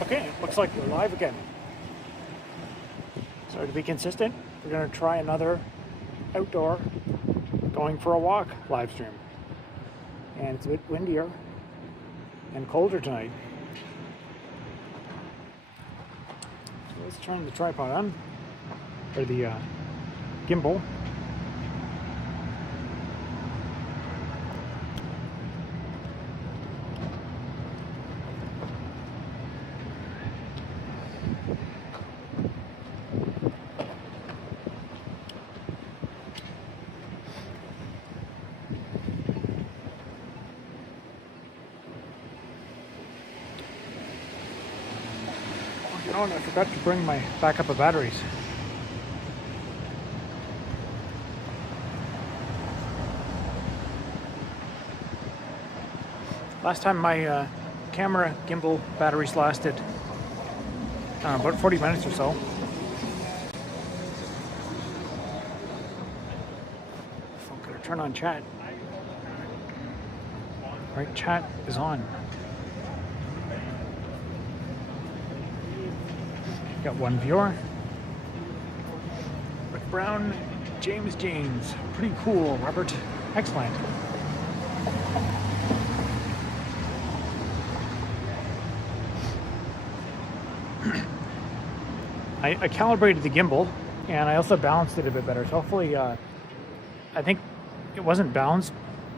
Okay, looks like we're live again. So to be consistent, we're going to try another outdoor going for a walk live stream. And it's a bit windier and colder tonight. So let's turn the tripod on, or the gimbal. Oh, and I forgot to bring my backup of batteries. Last time my camera gimbal batteries lasted about 40 minutes or so. I'm gonna turn on chat. Right, chat is on. Got one viewer. Rick Brown, James James. Pretty cool, Robert. Excellent. I calibrated the gimbal and I also balanced it a bit better. So hopefully, I think it wasn't balanced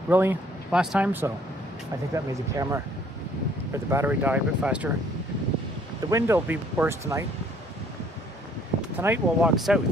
really last time. So I think that made the camera or the battery die a bit faster. The wind will be worse tonight. Tonight we'll walk south.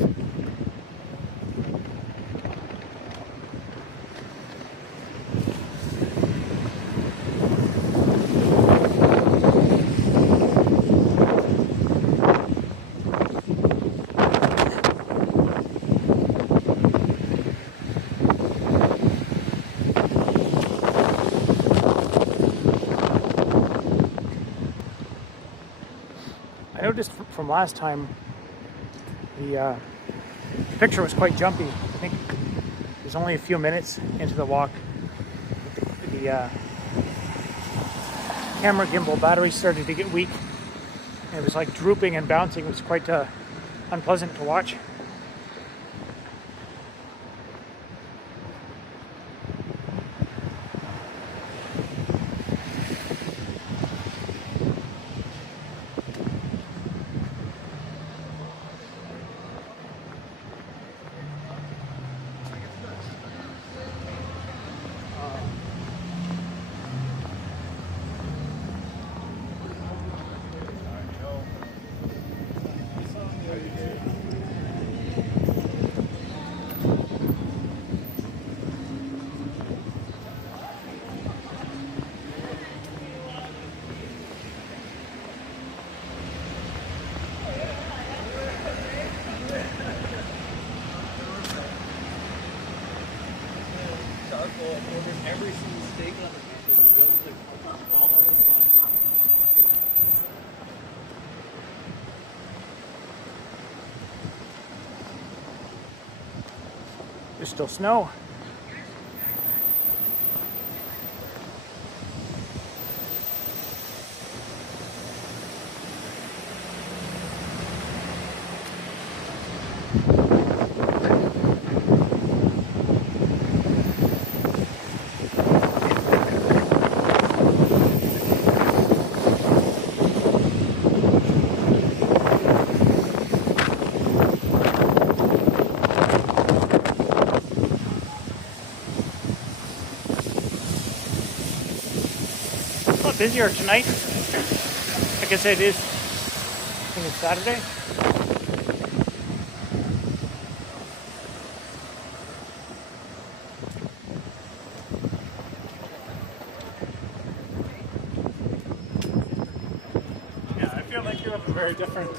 I noticed from last time the picture was quite jumpy. I think it was only a few minutes into the walk. The camera gimbal battery started to get weak. It was like drooping and bouncing. It was quite unpleasant to watch. Every single steak on the bills like all over the place. There's still snow. Busier tonight. Like I said, I think it's Saturday. Yeah, I feel like you're up a very different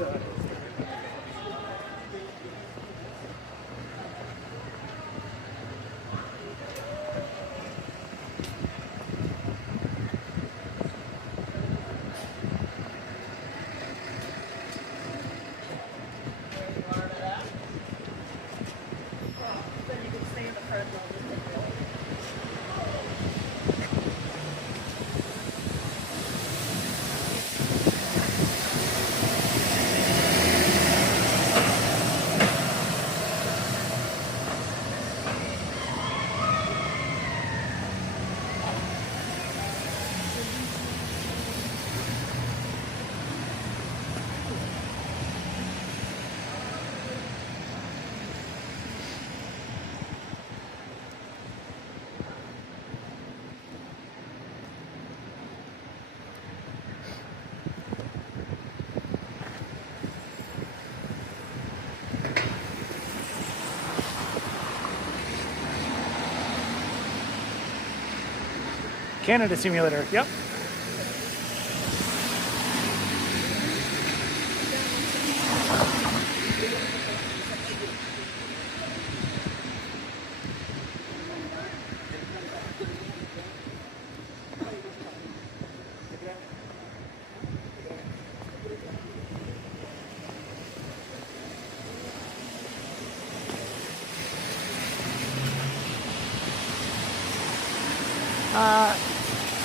Canada simulator. Yep.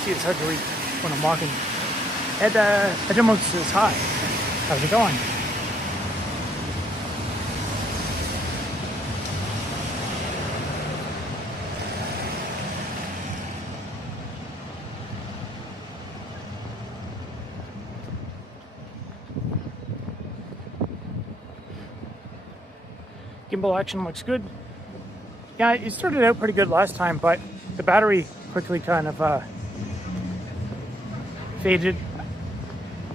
See, it's hard to read when I'm walking. Edemos says hi. How's it going? Gimbal action looks good. Yeah, it started out pretty good last time, but the battery quickly kind of faded,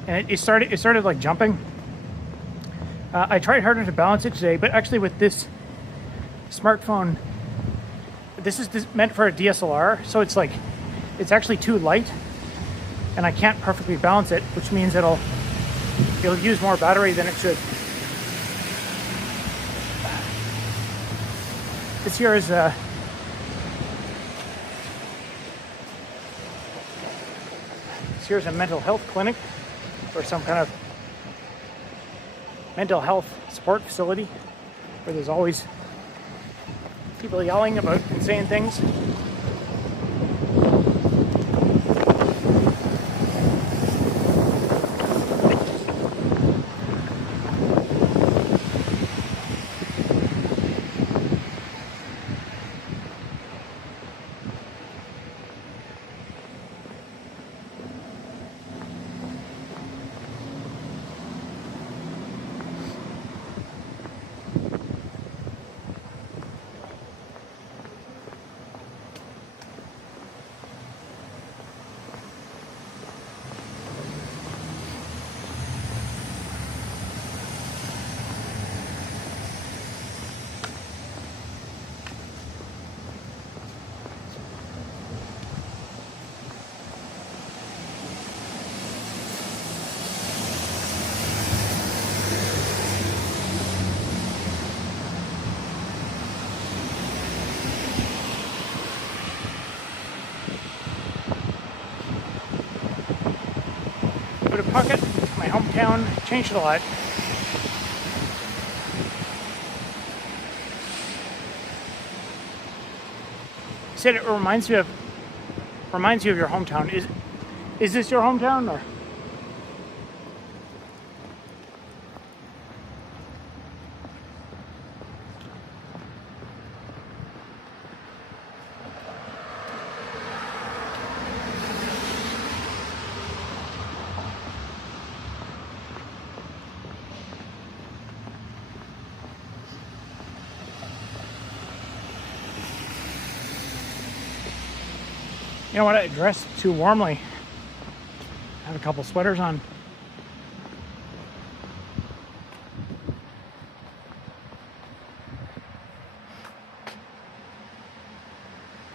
and it started like jumping. I tried harder to balance it today, but actually with this smartphone, this is meant for a DSLR, so it's actually too light, and I can't perfectly balance it, which means it'll use more battery than it should. This here is here's a mental health clinic or some kind of mental health support facility where there's always people yelling about insane things. Pocket, my hometown, changed a lot. You said it reminds you of your hometown. Is this your hometown or? You know what? I dressed too warmly. I have a couple sweaters on.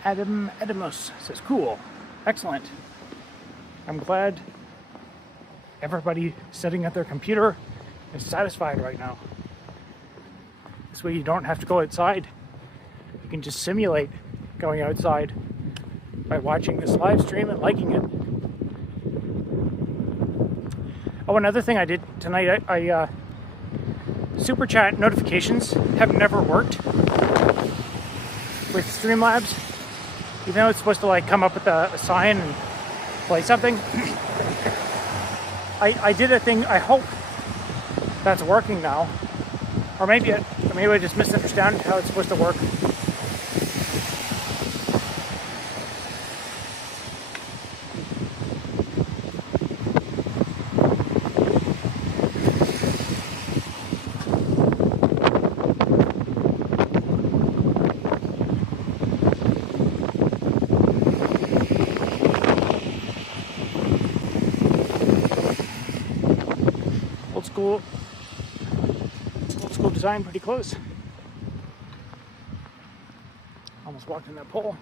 Adamos says, cool. Excellent. I'm glad everybody sitting at their computer is satisfied right now. This way you don't have to go outside. You can just simulate going outside by watching this live stream and liking it. Oh, another thing I did tonight, I super chat notifications have never worked with Streamlabs. Even though it's supposed to like come up with a sign and play something. I did a thing, I hope that's working now. Or maybe I just misunderstand how it's supposed to work. Old school design, pretty close. Almost walked in that pole.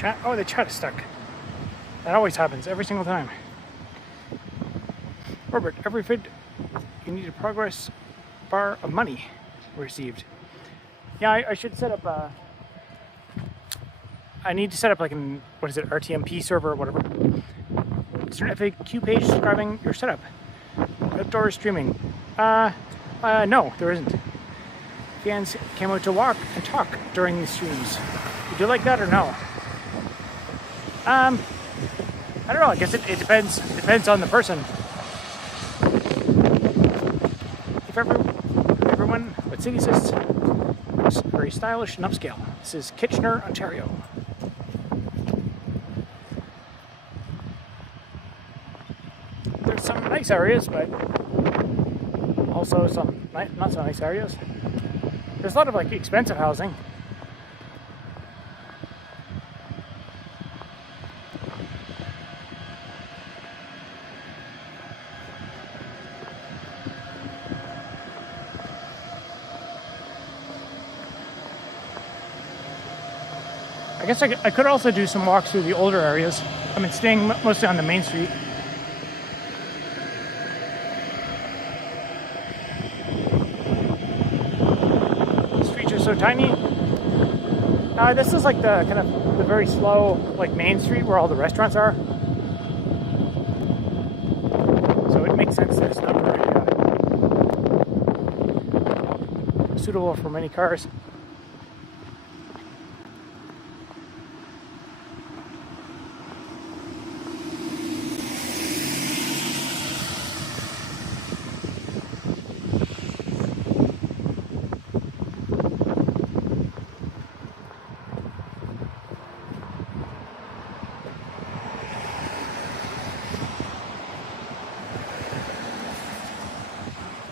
chat. Oh, the chat is stuck. That always happens every single time. Robert, every vid you need a progress bar of money received. Yeah, I should set up I need to set up like an, what is it, RTMP server or whatever. Is there an FAQ page describing your setup? Outdoor streaming. No, there isn't. Fans came out to walk and talk during the streams. Would you like that or no? I don't know. I guess it depends on the person. If everyone, what city is this? It's very stylish and upscale. This is Kitchener, Ontario. There's some nice areas, but also some not so nice areas. There's a lot of like expensive housing. I guess I could also do some walks through the older areas. I mean, staying mostly on the main street. The streets are so tiny. This is like the kind of the very slow, like main street where all the restaurants are. So it makes sense that it's not very suitable for many cars.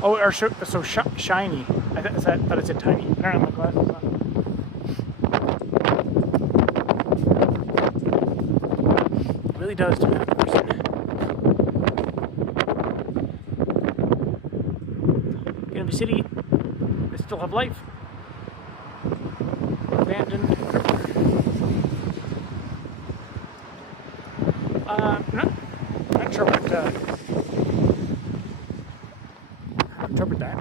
Oh, are so shiny. I thought it said tiny. I don't have my glasses on. It really does depend on the person. Gonna City, they still have life. Abandoned. Not sure what. Interpret that.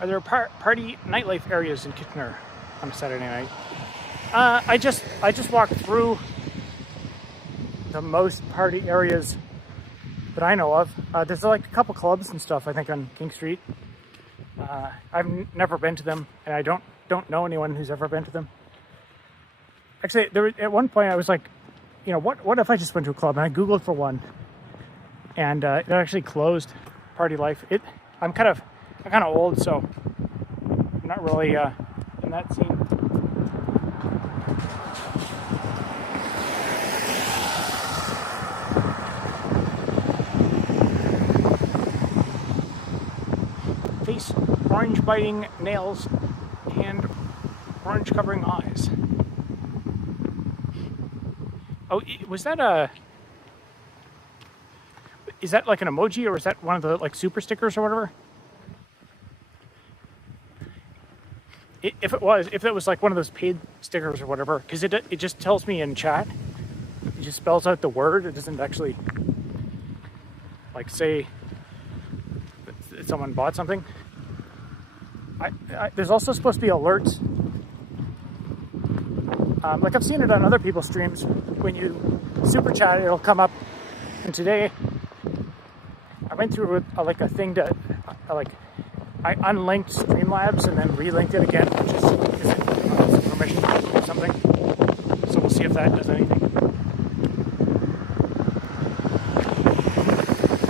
Are there party nightlife areas in Kitchener on a Saturday night? I just walked through the most party areas that I know of. There's like a couple clubs and stuff, I think, on King Street. I've never been to them, and I don't know anyone who's ever been to them. Actually, at one point I was like, you know, what if I just went to a club and I Googled for one, and it actually closed. Party life. I'm kind of old, so I'm not really in that scene. Face orange biting nails and orange covering eyes. Oh, was that is that like an emoji, or is that one of the like super stickers or whatever? If it was like one of those paid stickers or whatever, because it just tells me in chat, it just spells out the word. It doesn't actually like say that someone bought something. There's also supposed to be alerts. Like I've seen it on other people's streams. When you super chat, it'll come up And today I went through like a thing to I unlinked Streamlabs and then relinked it again, which is some permission or something. So we'll see if that does anything.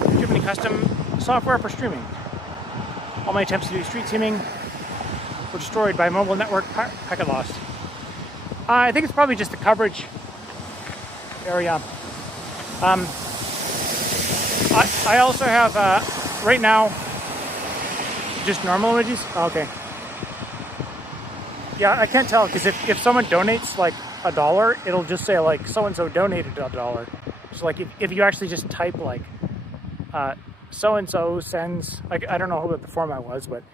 Do you have any custom software for streaming? All my attempts to do street teaming were destroyed by mobile network packet loss. I think it's probably just the coverage area. I also have, right now, just normal emojis? Oh, okay. Yeah, I can't tell, because if someone donates like $1, it'll just say like so-and-so donated $1. So like if you actually just type like so-and-so sends, like I don't know what the format was, but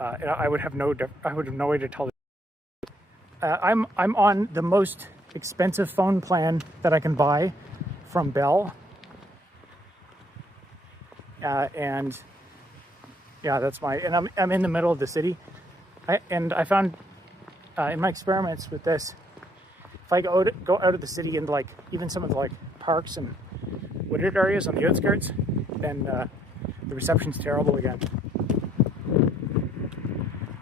I would have no way to tell. I'm on the most expensive phone plan that I can buy from Bell. And yeah, that's and I'm in the middle of the city. I found in my experiments with this, if I go out of the city into like even some of the like parks and wooded areas on the outskirts, then the reception's terrible again.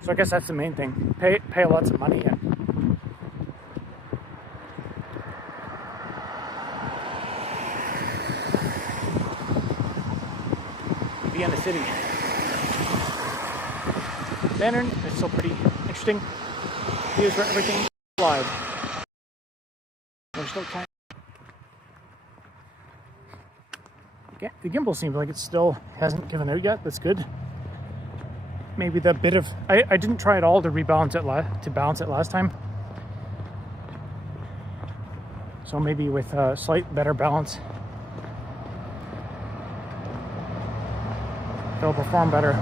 So I guess that's the main thing. Pay lots of money and be in the city. Lantern is still pretty interesting. Views for everything live. We're still trying. Yeah, the gimbal seems like it still hasn't given out yet. That's good. Maybe the bit of I didn't try at all to rebalance it balance it last time. So maybe with a slight better balance, it'll perform better.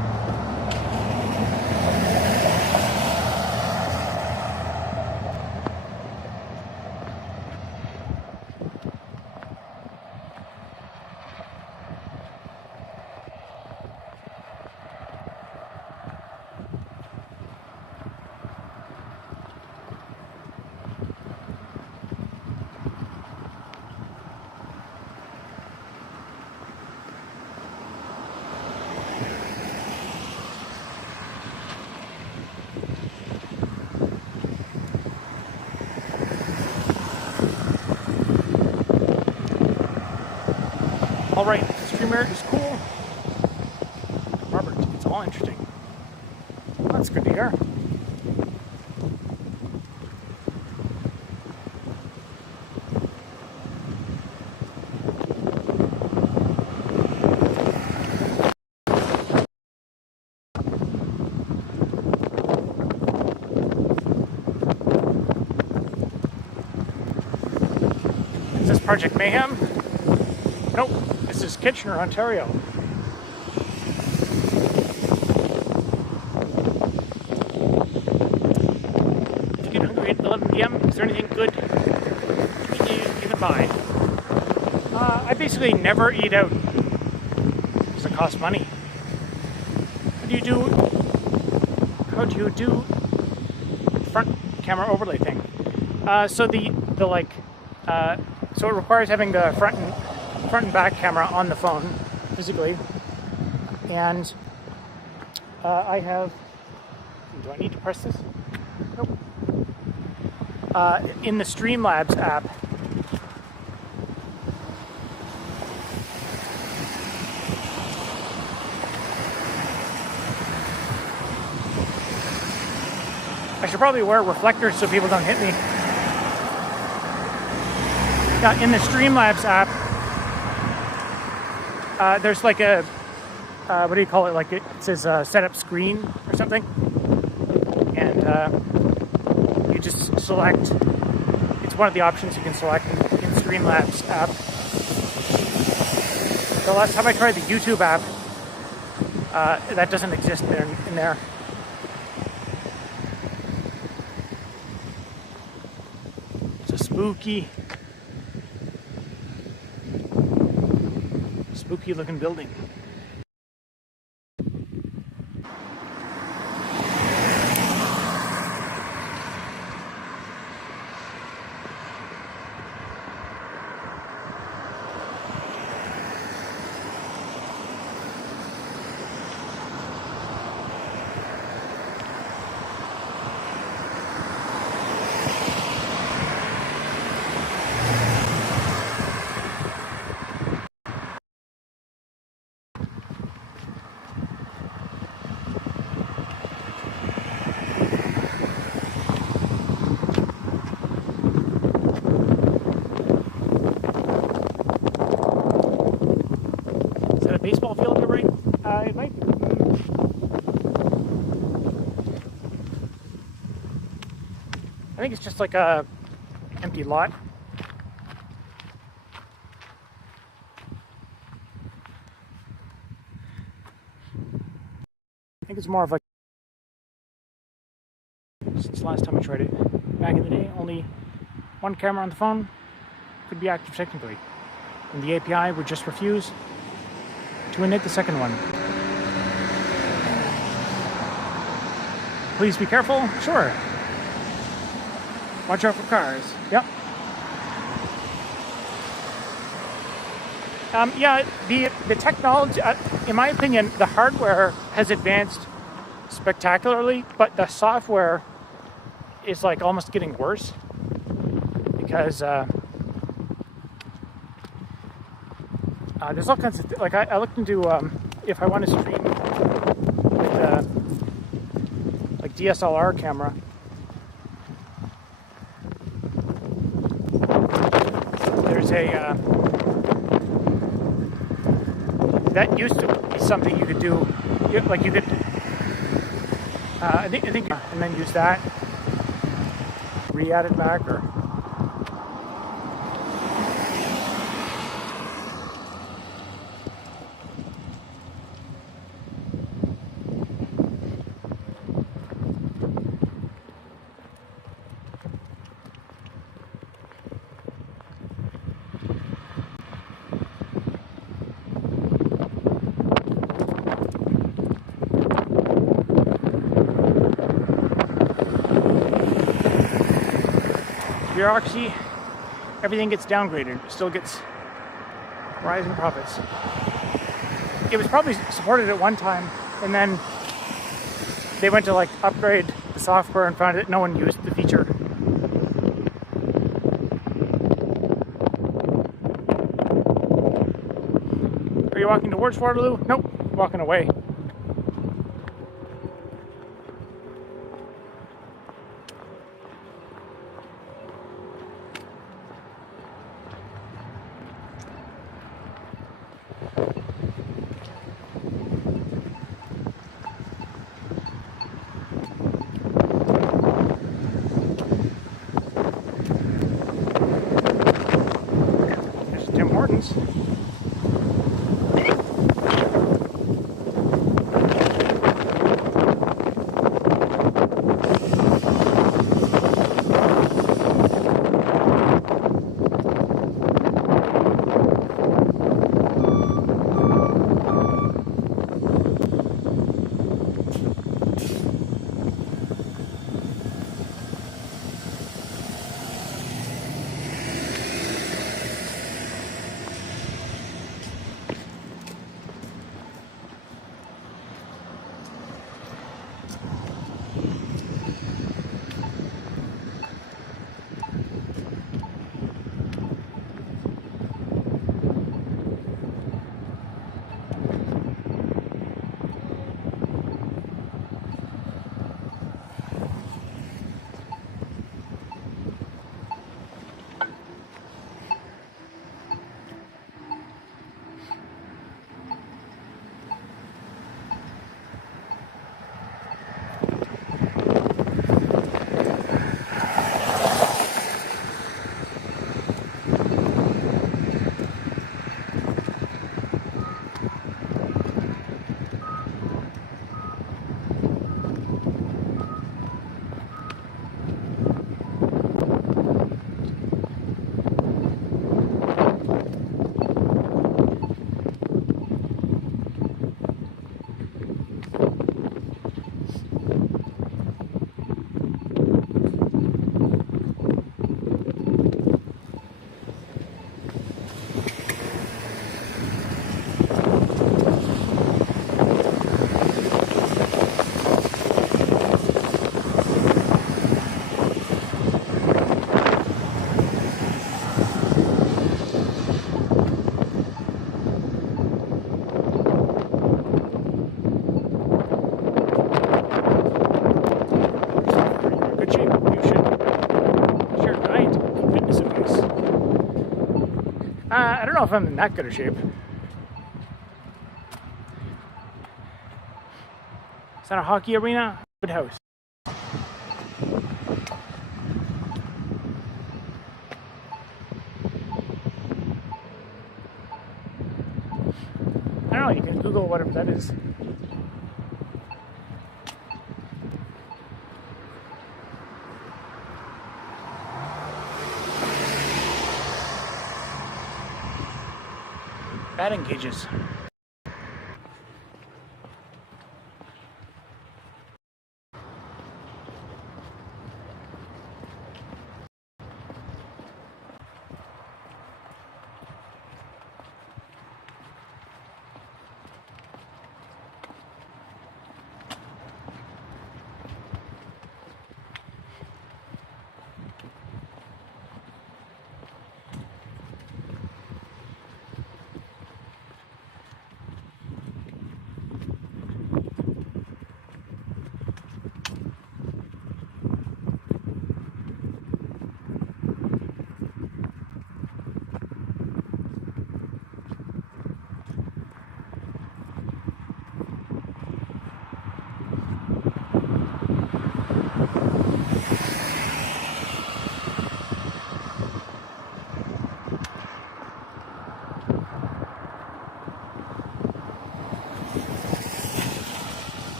All right, the streamer is cool. Robert, it's all interesting. That's good to hear. Is this Project Mayhem? Nope. This is Kitchener, Ontario. If you get hungry at 11 p.m., is there anything good you can buy? I basically never eat out because it costs money. How do you do front camera overlay thing? So so it requires having the front and back camera on the phone physically, and I have. Do I need to press this? Nope. In the Streamlabs app, I should probably wear reflectors so people don't hit me. Now, in the Streamlabs app, there's like a, what do you call it? Like it says setup screen or something. And you just select, it's one of the options you can select in Streamlabs app. The last time I tried the YouTube app, that doesn't exist there in there. It's a spooky looking building. I think it's just like a empty lot. I think it's more of like, since the last time I tried it, back in the day, only one camera on the phone could be active technically. And the API would just refuse to init the second one. Please be careful. Sure. Watch out for cars. Yep. Yeah, the technology, in my opinion, the hardware has advanced spectacularly, but the software is like almost getting worse because there's all kinds of like I looked into if I want to stream with like DSLR camera. There's a that used to be something you could do, like you could I think and then use that, re-add it back, or bureaucracy, everything gets downgraded. It still gets rising profits. It was probably supported at one time, and then they went to like upgrade the software and found that no one used the feature. Are you walking towards Waterloo? Nope, walking away. I don't know if I'm in that good a shape. Is that a hockey arena? Good house. Google whatever that is. Batting cages.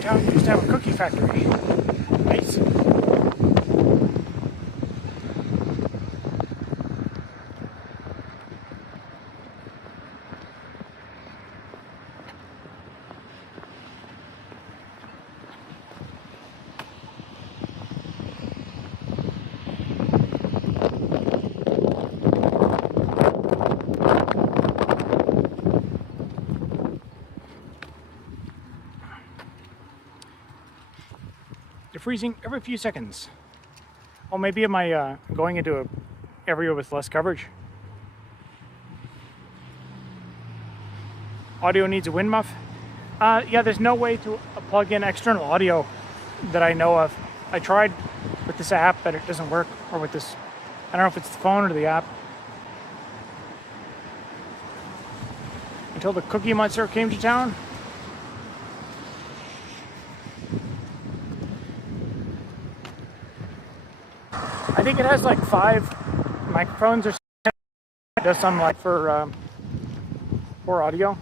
Town used to have a cookie factory. Nice. They're freezing every few seconds. Oh, maybe am I going into a area with less coverage? Audio needs a wind muff. Yeah, there's no way to plug in external audio that I know of. I tried with this app, but it doesn't work, or with this, I don't know if it's the phone or the app. Until the Cookie Monster came to town. I think it has like 5 microphones or something. It does some like for audio.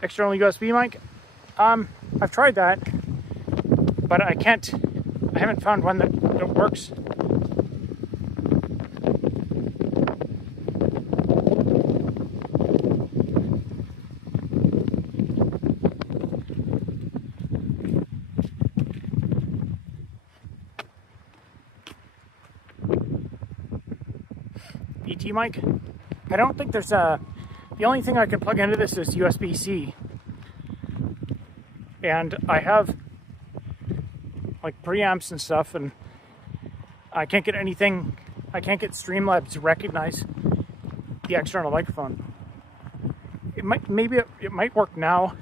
External USB mic. I've tried that, but I haven't found one that works. ET mic. I don't think there's the only thing I can plug into this is USB-C. And I have like preamps and stuff, and I can't get Streamlabs to recognize the external microphone. It might work now.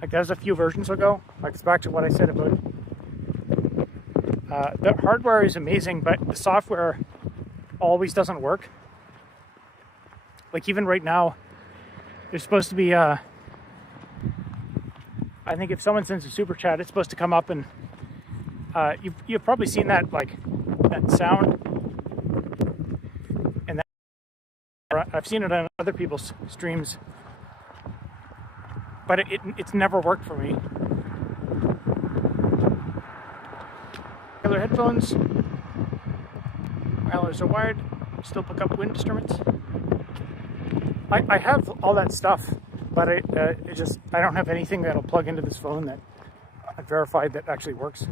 Like that was a few versions ago. Like it's back to what I said about the hardware is amazing, but the software always doesn't work. Like even right now, there's supposed to be I think if someone sends a super chat, it's supposed to come up, and you've probably seen that, like that sound, and that I've seen it on other people's streams, but it's never worked for me. Regular headphones, wireless are wired, still pick up wind disturbance. I have all that stuff, but I don't have anything that'll plug into this phone that I've verified that actually works.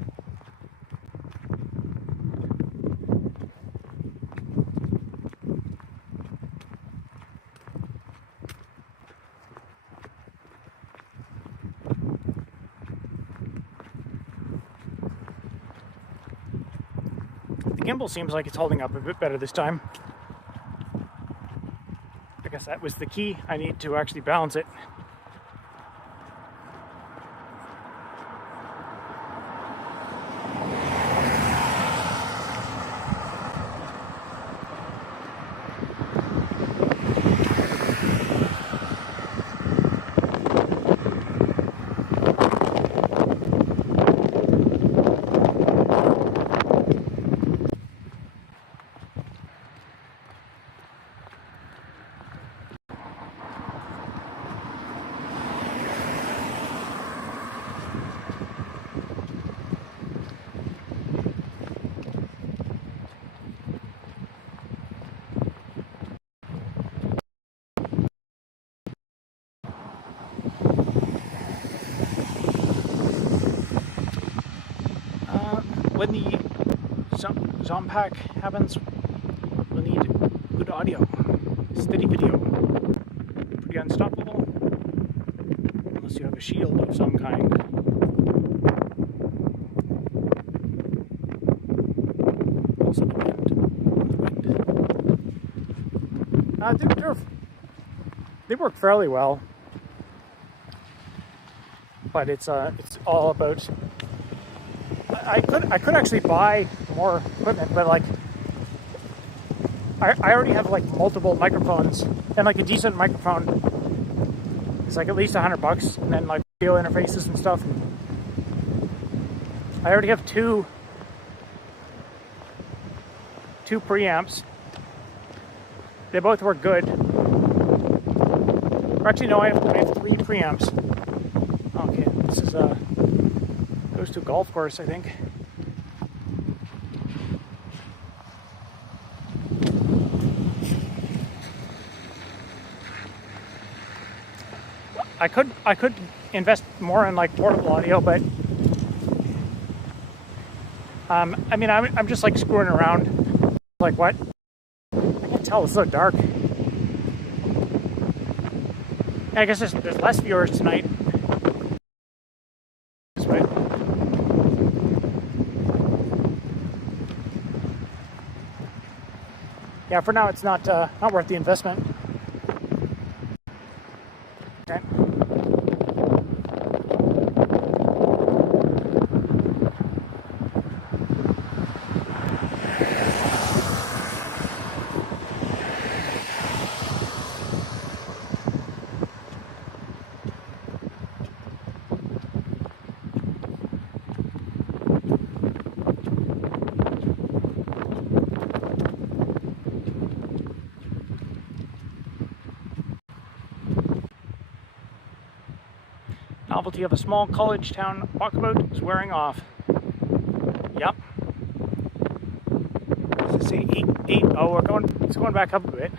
The gimbal seems like it's holding up a bit better this time. guess that was the key. I need to actually balance it. When the zoom pack happens, we'll need good audio, steady video, pretty unstoppable, unless you have a shield of some kind. Also depend on the wind. They work fairly well, but it's all about. I could actually buy more equipment, but like I already have like multiple microphones, and like a decent microphone is like at least $100, and then like video interfaces and stuff. I already have two preamps. They both work good. Or actually, no, I have 3 preamps. Okay, this is goes to a golf course, I think. I could invest more in like portable audio, but I mean, I'm just like screwing around. Like what? I can't tell. It's so dark. I guess there's less viewers tonight. This way. Yeah, for now it's not worth the investment. Okay. Novelty of a small college town walkabout is wearing off. Yep. Let's say 8. Oh, it's going back up a bit.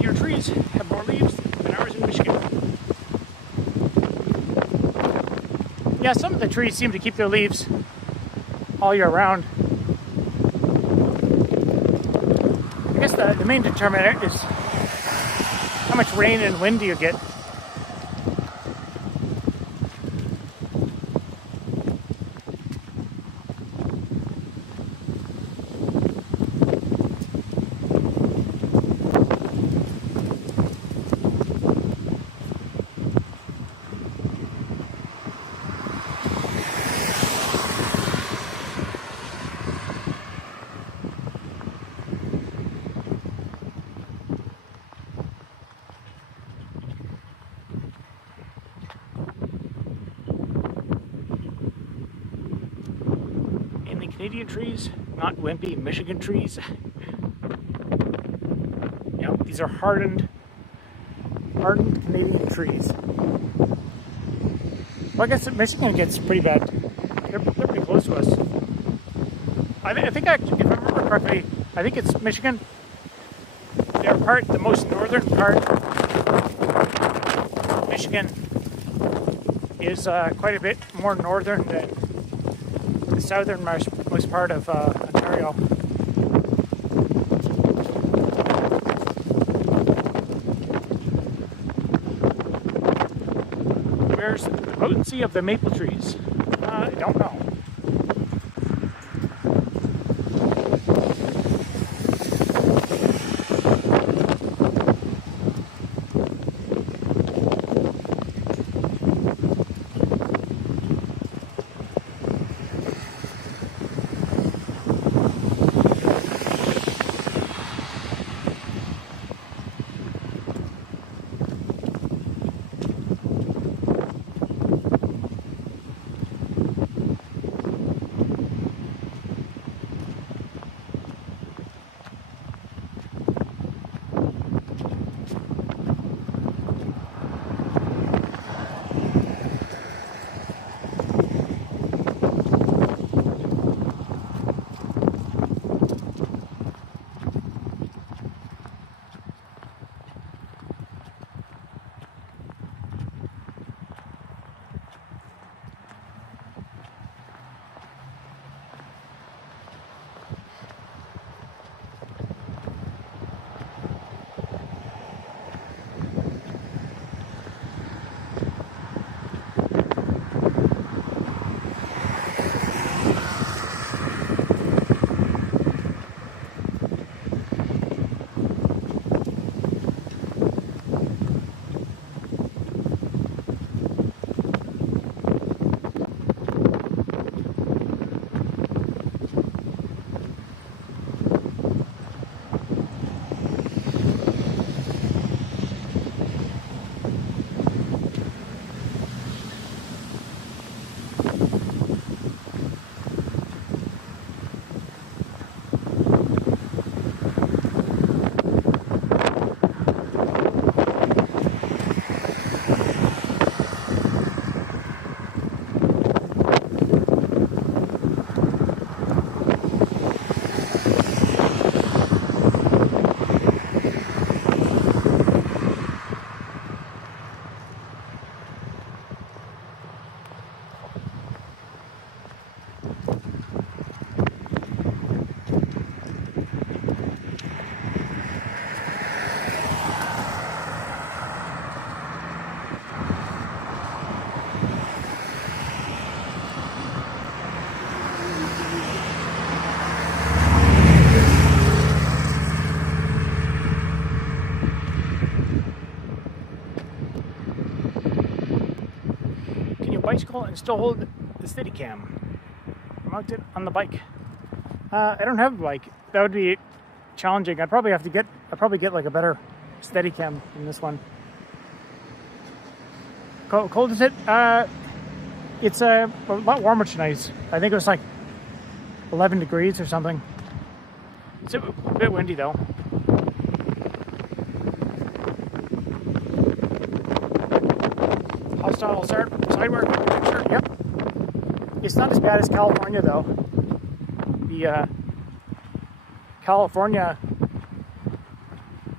Your trees have more leaves than ours in Michigan. Yeah, Yeah, some of the trees seem to keep their leaves all year round. I guess the main determinant is how much rain and wind do you get. Canadian trees, not wimpy Michigan trees. Yeah, these are hardened Canadian trees. Well, I guess Michigan gets pretty bad. They're pretty close to us. I think actually, if I remember correctly, I think it's Michigan. They're the most northern part. Michigan is quite a bit more northern than the southernmost part of Ontario. Where's the potency of the maple trees? I don't know. Bicycle and still hold the Steadicam mounted on the bike. I don't have a bike. That would be challenging. I'd probably get like a better Steadicam than this one. Cold is it? It's a lot warmer tonight. I think it was like 11 degrees or something. It's a bit windy though. Hostile sidewalk architecture. Yep. It's not as bad as California though. The California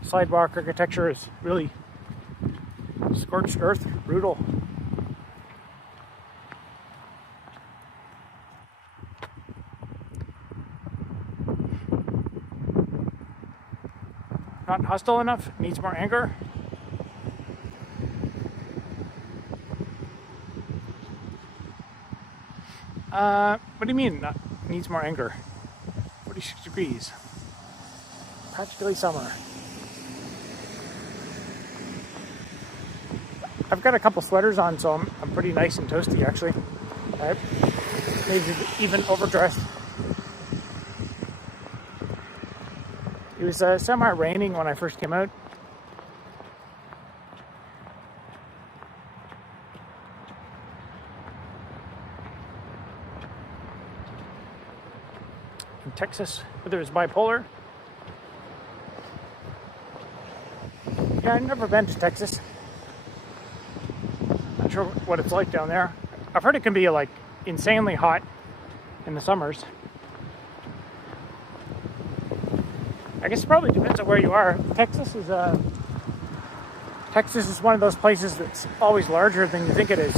sidewalk architecture is really scorched earth, brutal. not hostile enough, needs more anger. What do you mean, needs more anger? 46 degrees. Practically summer. I've got a couple sweaters on, so I'm pretty nice and toasty, actually. Maybe even overdressed. It was semi-raining when I first came out. In Texas, weather is bipolar. Yeah, I've never been to Texas. Not sure what it's like down there. I've heard it can be like insanely hot in the summers. I guess it probably depends on where you are. Texas is one of those places that's always larger than you think it is.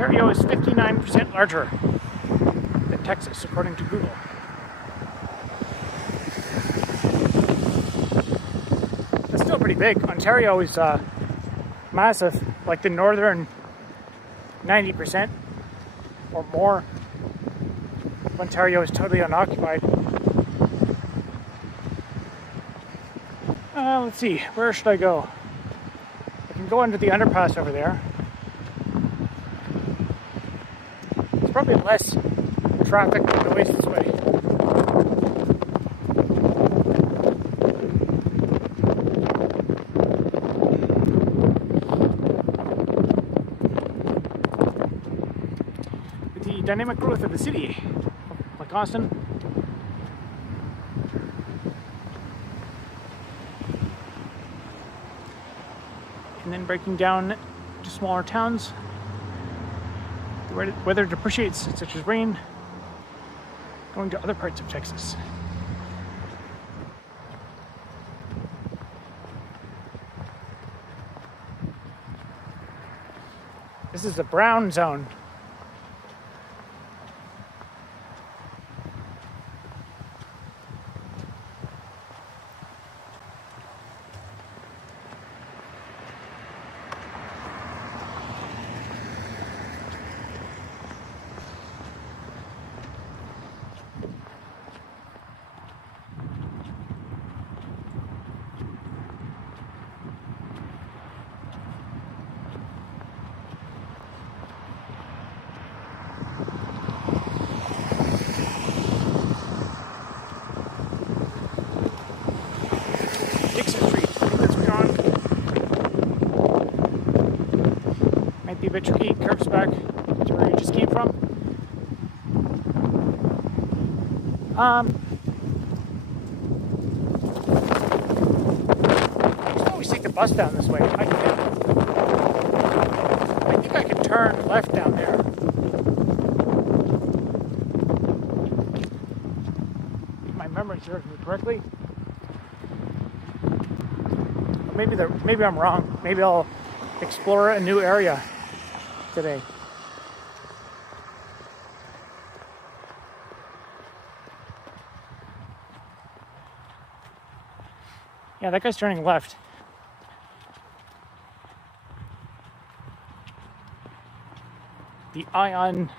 Ontario is 59% larger than Texas, according to Google. That's still pretty big. Ontario is massive, like the northern 90% or more of Ontario is totally unoccupied. Let's see, where should I go? I can go under the underpass over there. Probably less traffic and noise this way. With the dynamic growth of the city, like Austin, and then breaking down to smaller towns. The weather depreciates, such as rain, going to other parts of Texas. This is the brown zone. Might be a bit tricky, curves back to where you just came from. I used to always take the bus down this way. I think I can turn left down there. If my memory serves me correctly. Maybe I'm wrong. Maybe I'll explore a new area today. Yeah, that guy's turning left. The Ion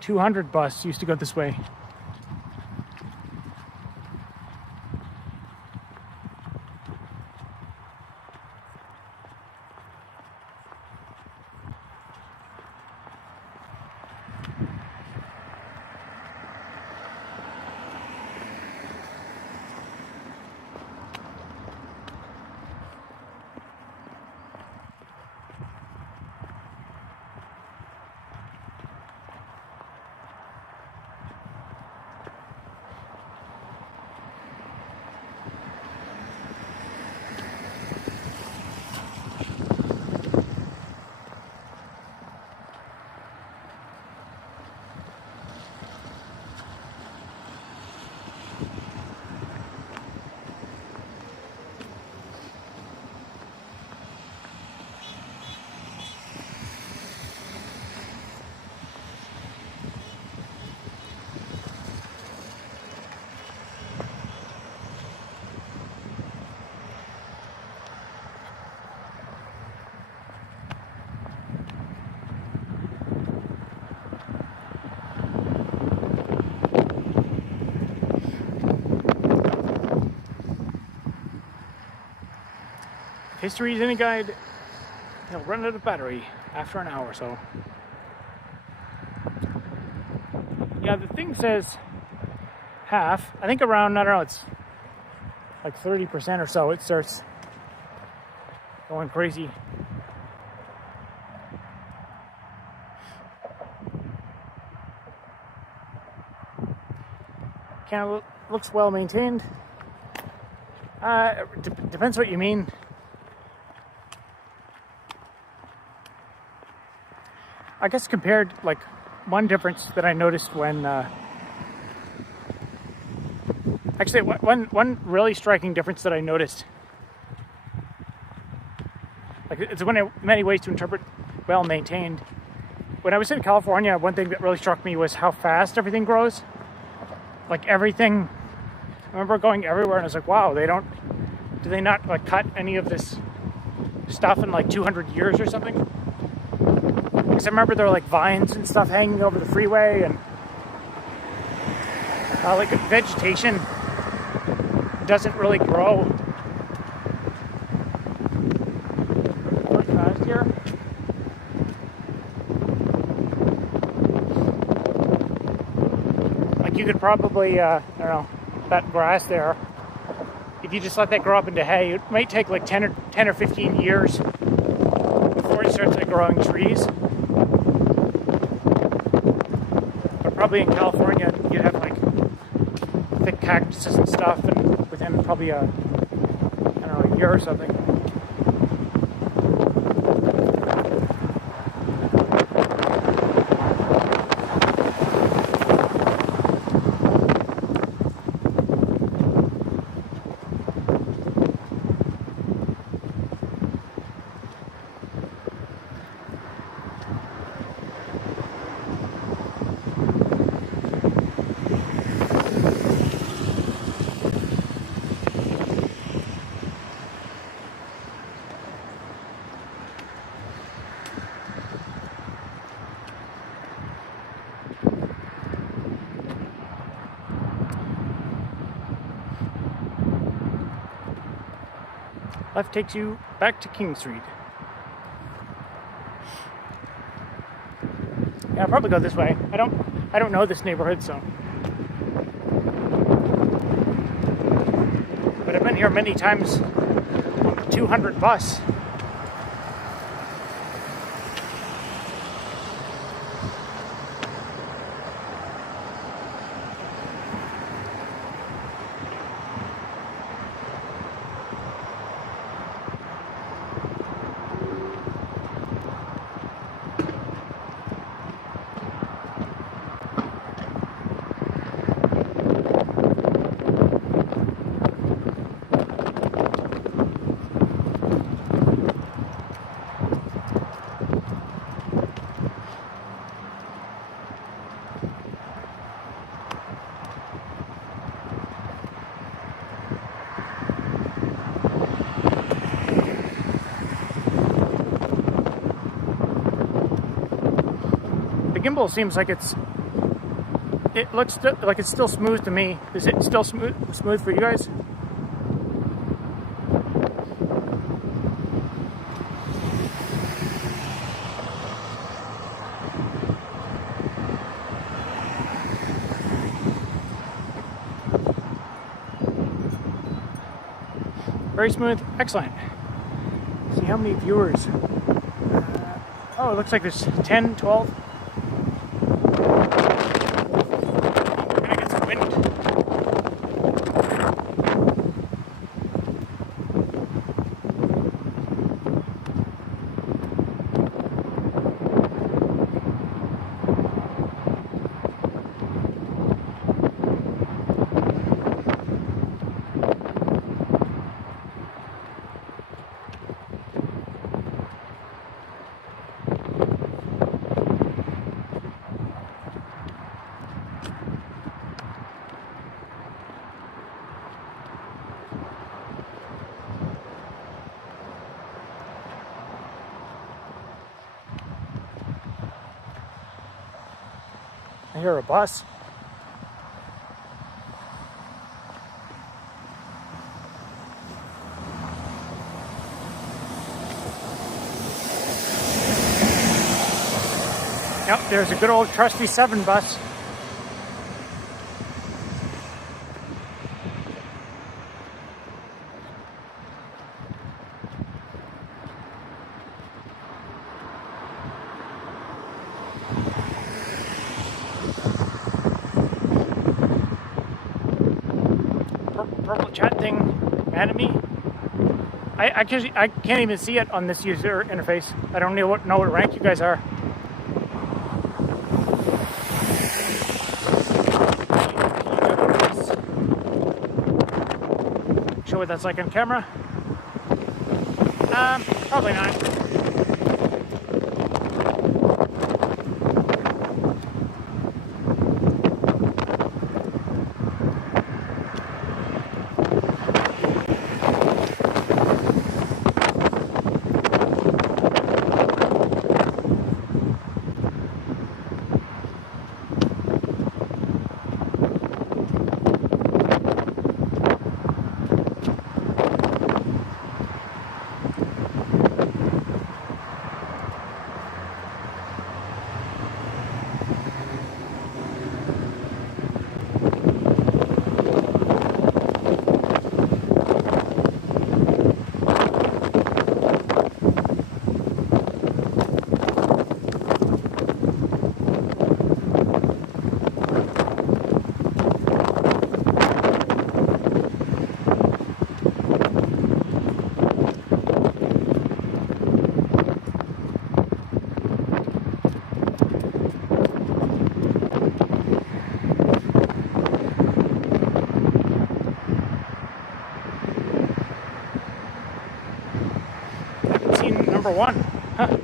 200 bus used to go this way. history is any guide, he'll run out of battery after an hour or so. Yeah, the thing says half. I think around, I don't know, it's like 30% or so, it starts going crazy. Kind of looks well maintained. Depends what you mean. I guess compared, like, one difference that I noticed when actually one really striking difference that I noticed, like, it's one of many ways to interpret well maintained. When I was in California, one thing that really struck me was how fast everything grows. Like, everything, I remember going everywhere and I was like, wow, do they not like cut any of this stuff in like 200 years or something? Because I remember there were like vines and stuff hanging over the freeway, and like vegetation doesn't really grow really fast here. Like, you could probably, I don't know, that grass there, if you just let that grow up into hay, it might take like 10 or 15 years before it starts like growing trees. But probably in California, you'd have like thick cactuses and stuff, and within probably a year or something. Left takes you back to King Street. Yeah, I'll probably go this way. I don't know this neighborhood, so. But I've been here many times on the 200 bus. Gimbal seems like it looks like it's still smooth to me. Is it still smooth for you guys? Very smooth. Excellent. Let's see how many viewers. Oh, it looks like there's 10, 12. I hear a bus. Yep, there's a good old trusty 7 bus. Purple chat thing mad at me. I can't even see it on this user interface. I don't know what rank you guys are. Show what that's like on camera. Probably not. Number 1. Huh.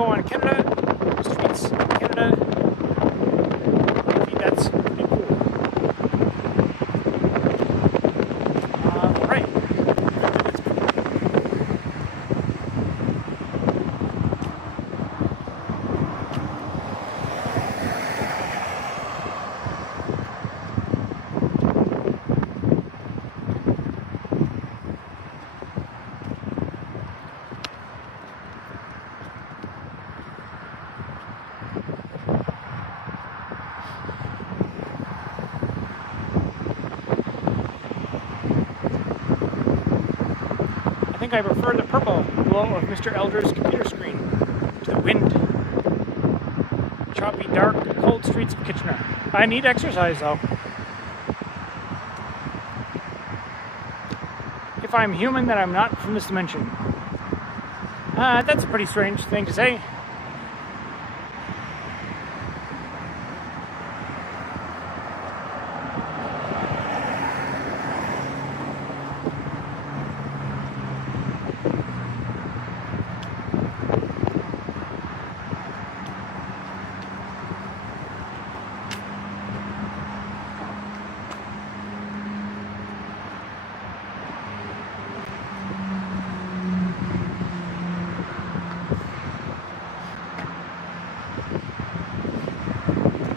On Canada, streets in Canada. I think that's pretty cool. All right. I think I prefer the purple glow of Mr. Elder's computer screen to the wind. Choppy, dark, cold streets of Kitchener. I need exercise though. If I'm human, then I'm not from this dimension. That's a pretty strange thing to say.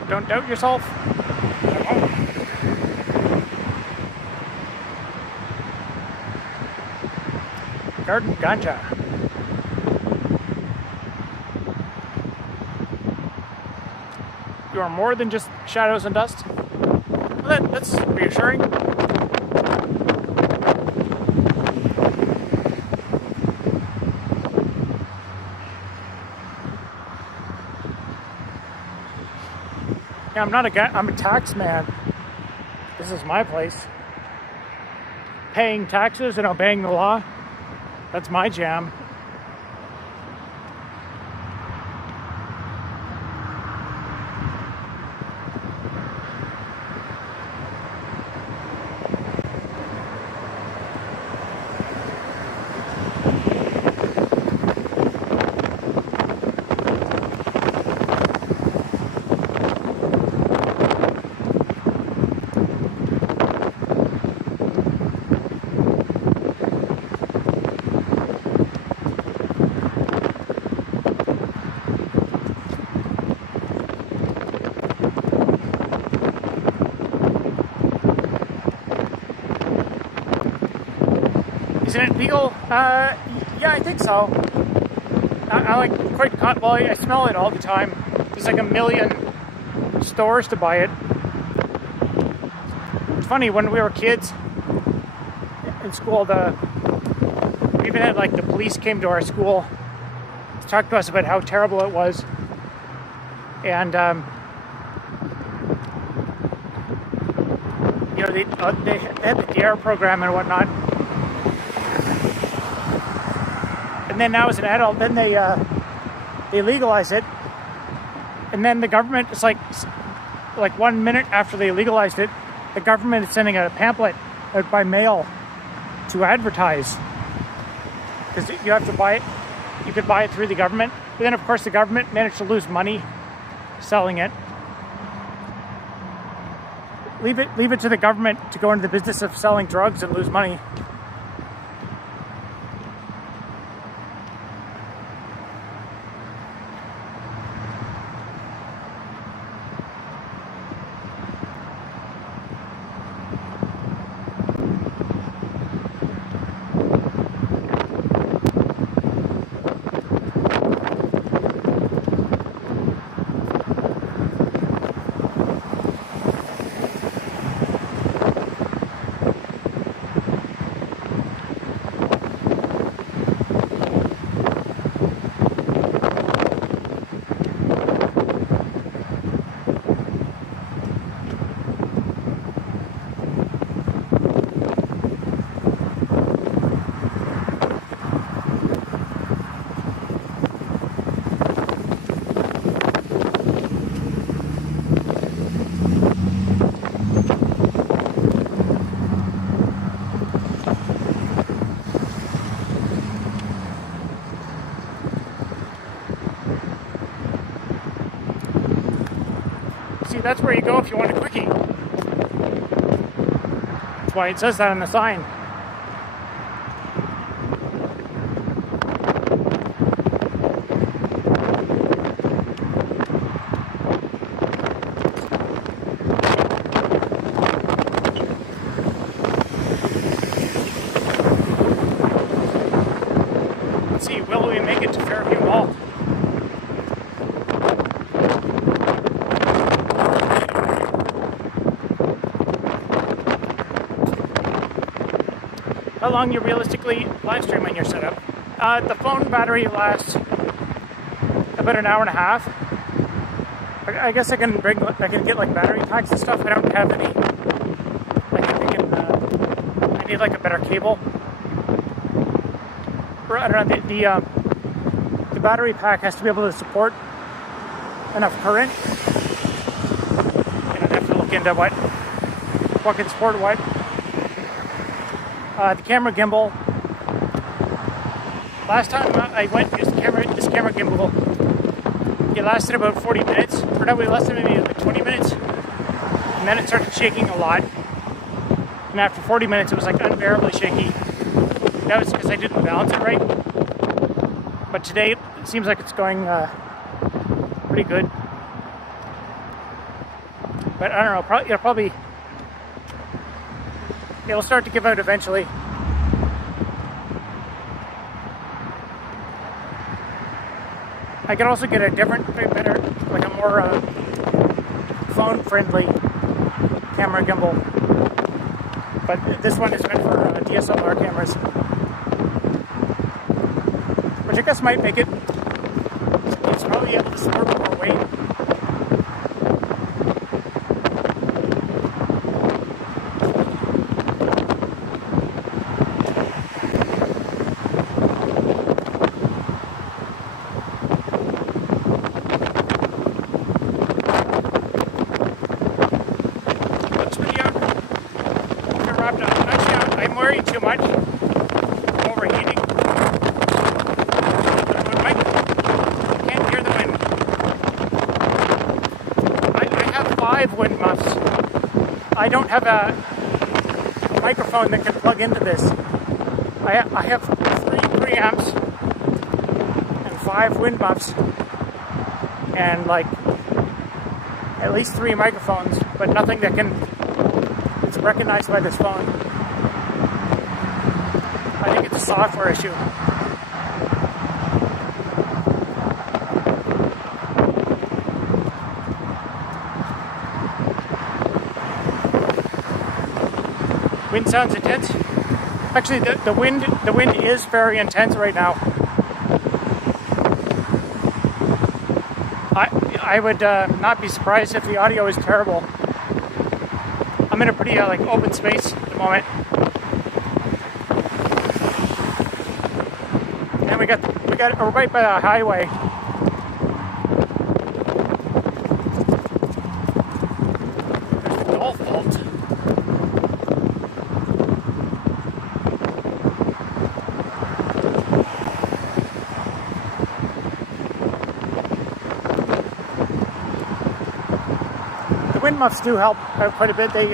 Don't doubt yourself. Garden ganja. You are more than just shadows and dust. Well, that's reassuring. Yeah, I'm not a guy. I'm a tax man. This is my place. Paying taxes and obeying the law. That's my jam. Isn't it legal? Yeah, I think so. I like quite, well, I smell it all the time. There's like a million stores to buy it. It's funny, when we were kids in school, we even had like the police came to our school to talk to us about how terrible it was. And, you know, they had the DARE program and whatnot. And then now as an adult, then they legalize it, and then the government, it's like 1 minute after they legalized it, the government is sending a pamphlet out by mail to advertise, because you have to buy it. You could buy it through the government, but then of course the government managed to lose money selling it. Leave it to the government to go into the business of selling drugs and lose money. See, that's where you go if you want a quickie. That's why it says that on the sign. Let's see, will we make it to Fairview Mall? How long you realistically live stream on your setup? The phone battery lasts about an hour and a half. I guess I can get like battery packs and stuff. I don't have any. I need like a better cable. Or, I don't know. The battery pack has to be able to support enough current. And I'd have to look into what can support what. The camera gimbal. Last time I went this camera gimbal, it lasted about 40 minutes, or probably less than maybe like 20 minutes, and then it started shaking a lot. And after 40 minutes, it was like unbearably shaky. That was because I didn't balance it right. But today, it seems like it's going pretty good. But I don't know. It'll start to give out eventually. I could also get a different, better, like a more phone-friendly camera gimbal. But this one is meant for DSLR cameras, which I guess might make it. It's probably able to support more weight. I'm worried too much. I'm overheating. I can't hear the wind. I have 5 wind muffs. I don't have a microphone that can plug into this. I have 3 preamps and 5 wind muffs and like at least 3 microphones, but nothing that it's recognized by this phone. I think it's a software issue. Wind sounds intense. Actually, the wind is very intense right now. I would not be surprised if the audio is terrible. I'm in a pretty like open space at the moment. And we're right by the highway. There's the golf vault. The wind muffs do help quite a bit. They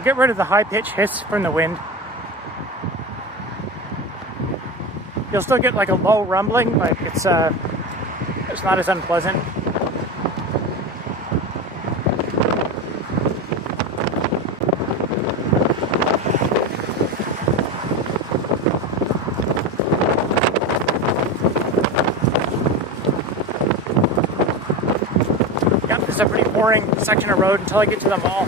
get rid of the high pitch hiss from the wind. You'll still get like a low rumbling, but it's not as unpleasant. Yeah, this is a pretty boring section of road until I get to the mall.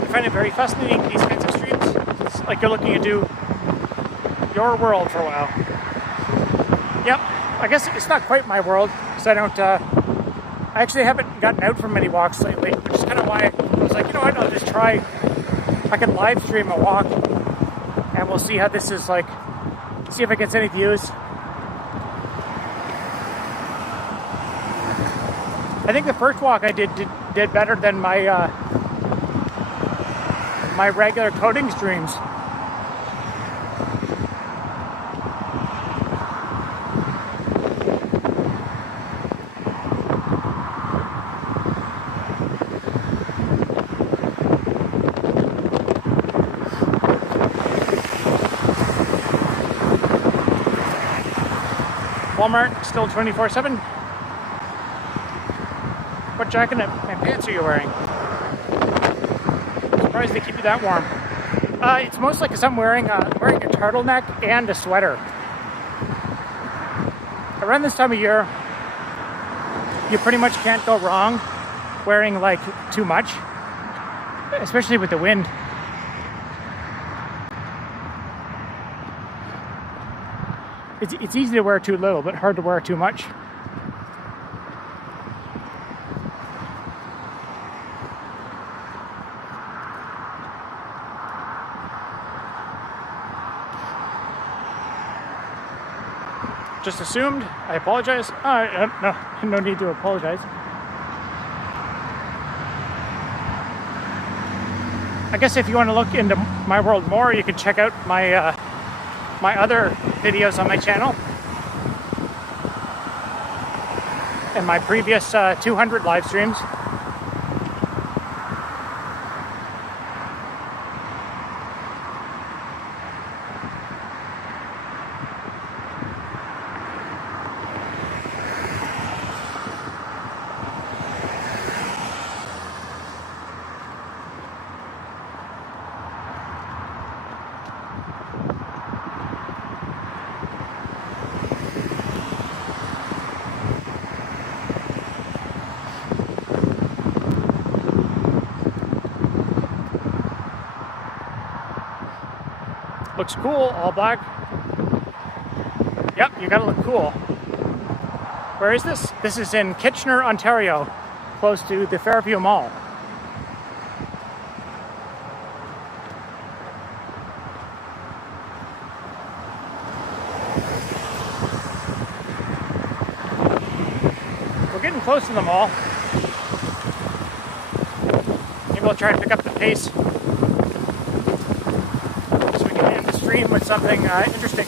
I find it very fascinating, these kinds of streams. It's like you're looking into your world for a while. Yep, I guess it's not quite my world, because I actually haven't gotten out for many walks lately, which is kind of why I was like, you know what, I'll just try. I can live stream a walk, and we'll see how this is like, see if it gets any views. I think the first walk I did better than my my regular coding streams. Walmart still 24/7. What jacket and pants are you wearing? Surprised they keep you that warm. It's mostly because I'm wearing a turtleneck and a sweater. Around this time of year, you pretty much can't go wrong wearing like too much, especially with the wind. It's easy to wear too little, but hard to wear too much. Just assumed. I apologize. No need to apologize. I guess if you want to look into my world more, you can check out my my other videos on my channel and my previous 200 live streams. Looks cool, all black. Yep, you gotta look cool. Where is this? This is in Kitchener, Ontario, close to the Fairview Mall. We're getting close to the mall. Maybe we'll try to pick up the pace with something interesting.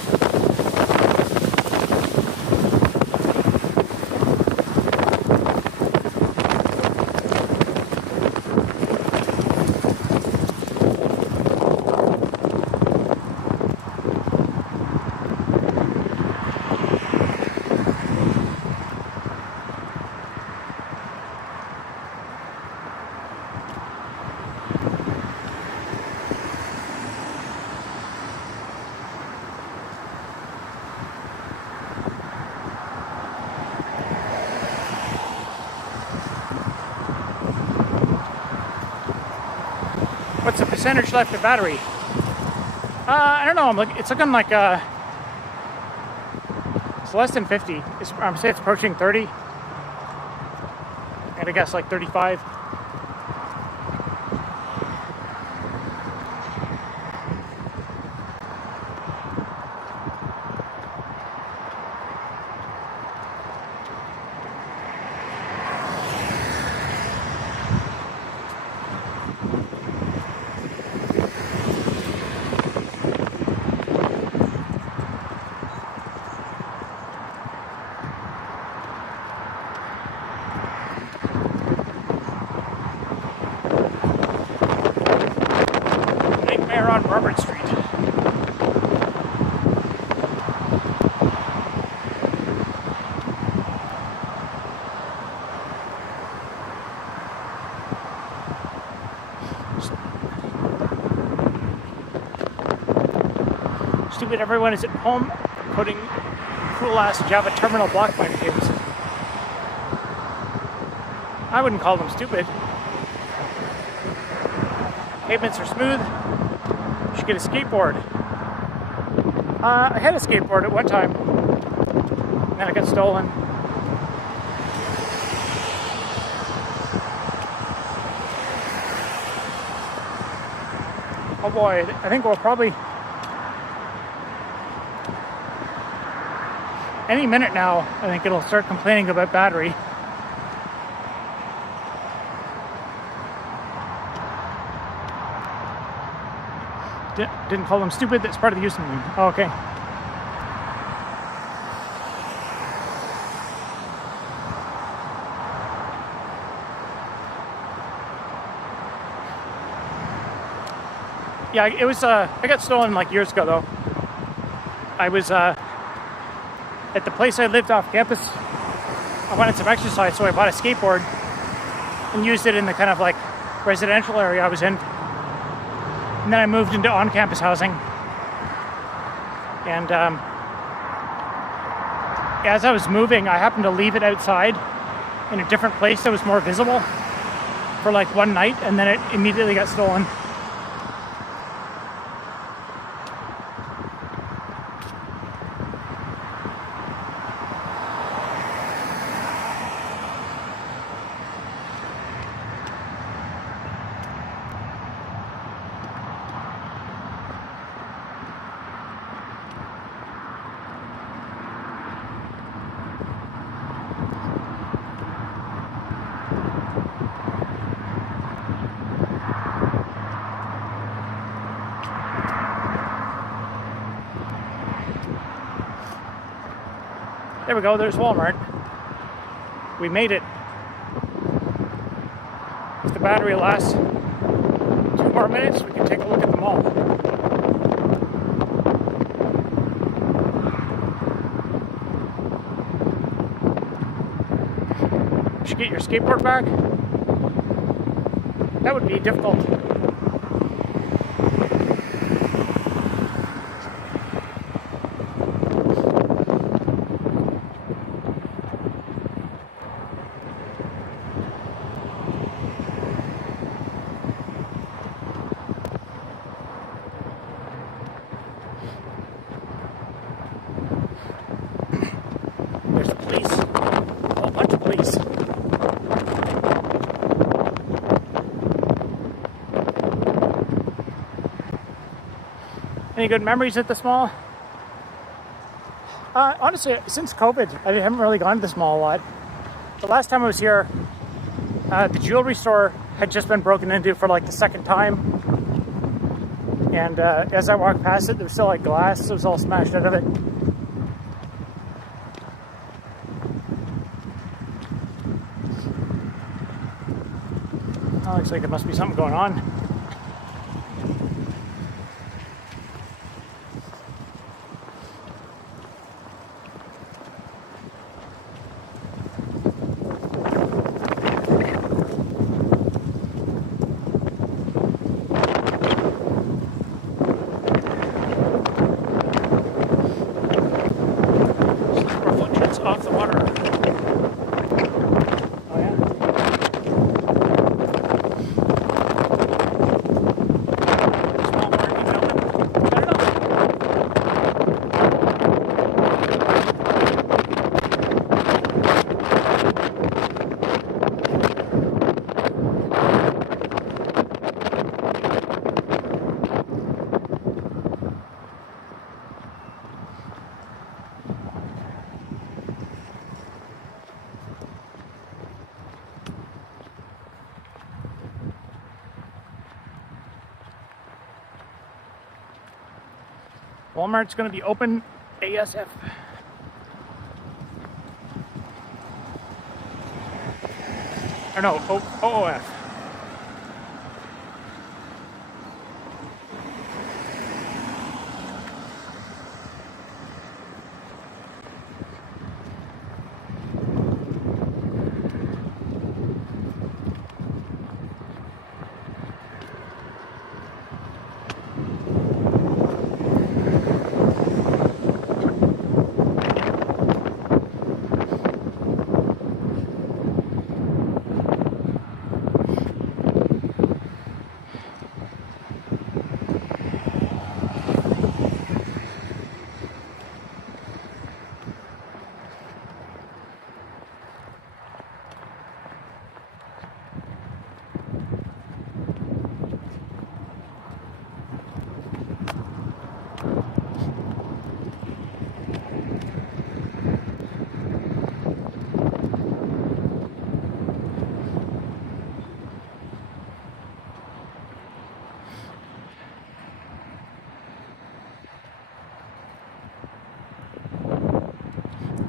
What's the percentage left of battery? I don't know. It's looking like it's less than 50. I'm saying it's approaching 30. I'm gonna guess like 35. On Robert Street. Stupid, everyone is at home putting cool ass Java terminal block binder cables. I wouldn't call them stupid. Pavements are smooth. You should get a skateboard. I had a skateboard at one time, and then it got stolen. Oh boy, I think we'll probably any minute now. I think it'll start complaining about battery. Didn't call them stupid, that's part of the use of them. Oh, okay. Yeah, it was, I got stolen like years ago though. I was at the place I lived off campus. I wanted some exercise, so I bought a skateboard. and used it in the kind of like residential area I was in. And then I moved into on-campus housing. And as I was moving, I happened to leave it outside in a different place that was more visible for like one night, and then it immediately got stolen. There we go, there's Walmart. We made it. If the battery lasts 2 more minutes, we can take a look at the mall. You should get your skateboard back. That would be difficult. There's the police. A whole bunch of police. Any good memories at this mall? Honestly, since COVID, I haven't really gone to this mall a lot. The last time I was here, the jewelry store had just been broken into for like the second time. And as I walked past it, there was still like glass, so it was all smashed out of it. Oh, looks like there must be something going on. Reflections off the water. Oh yeah. Small park even open? I don't Walmart's going to be open ASF. Or no, OOF.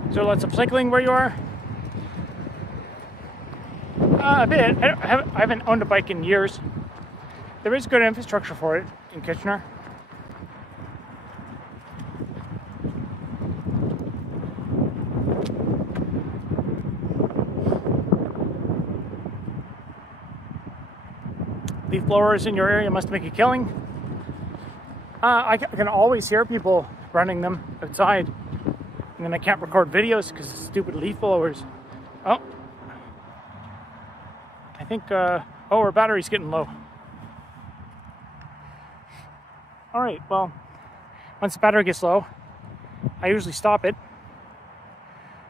Is there lots of cycling where you are? A bit. I haven't owned a bike in years. There is good infrastructure for it in Kitchener. leaf blowers in your area must make a killing. I can always hear people running them outside, and then I can't record videos because of stupid leaf blowers. Oh, I think, oh, our battery's getting low. All right, well, once the battery gets low, I usually stop it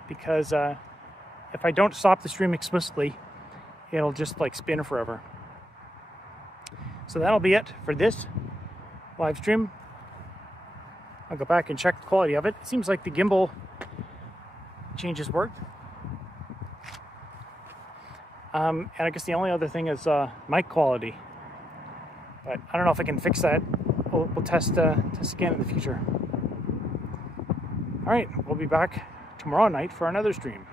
because if I don't stop the stream explicitly, it'll just like spin forever. So that'll be it for this live stream. I'll go back and check the quality of it. It seems like the gimbal changes worked. And I guess the only other thing is mic quality. But I don't know if I can fix that. We'll test again in the future. All right, we'll be back tomorrow night for another stream.